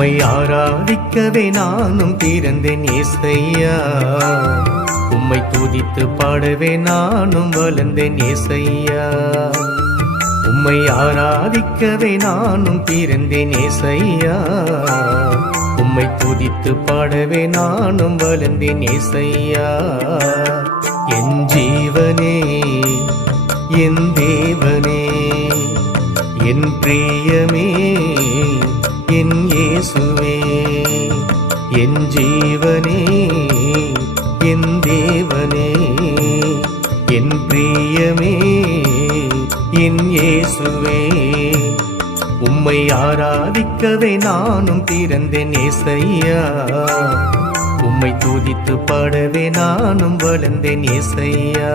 உம்மை ஆராதிக்கவே நானும் பிறந்தேன் ஏசையா. உம்மை துதித்து பாடவே நானும் வளர்ந்தேன் ஏசையா. உம்மை ஆராதிக்கவே நானும் பிறந்தேன் ஏசையா. உம்மை துதித்து பாடவே நானும் வளர்ந்தேன் ஏசையா. என் ஜீவனே, என் தேவனே, என் பிரியமே, என் இயேசுவே. என் ஜீவனே, என் தேவனே, என் பிரியமே, என் இயேசுவே. உம்மை ஆராதிக்கவே நானும் பிறந்தேன் ஏசையா. உம்மை துதித்து பாடவே நானும் வளர்ந்தேன் ஏசையா.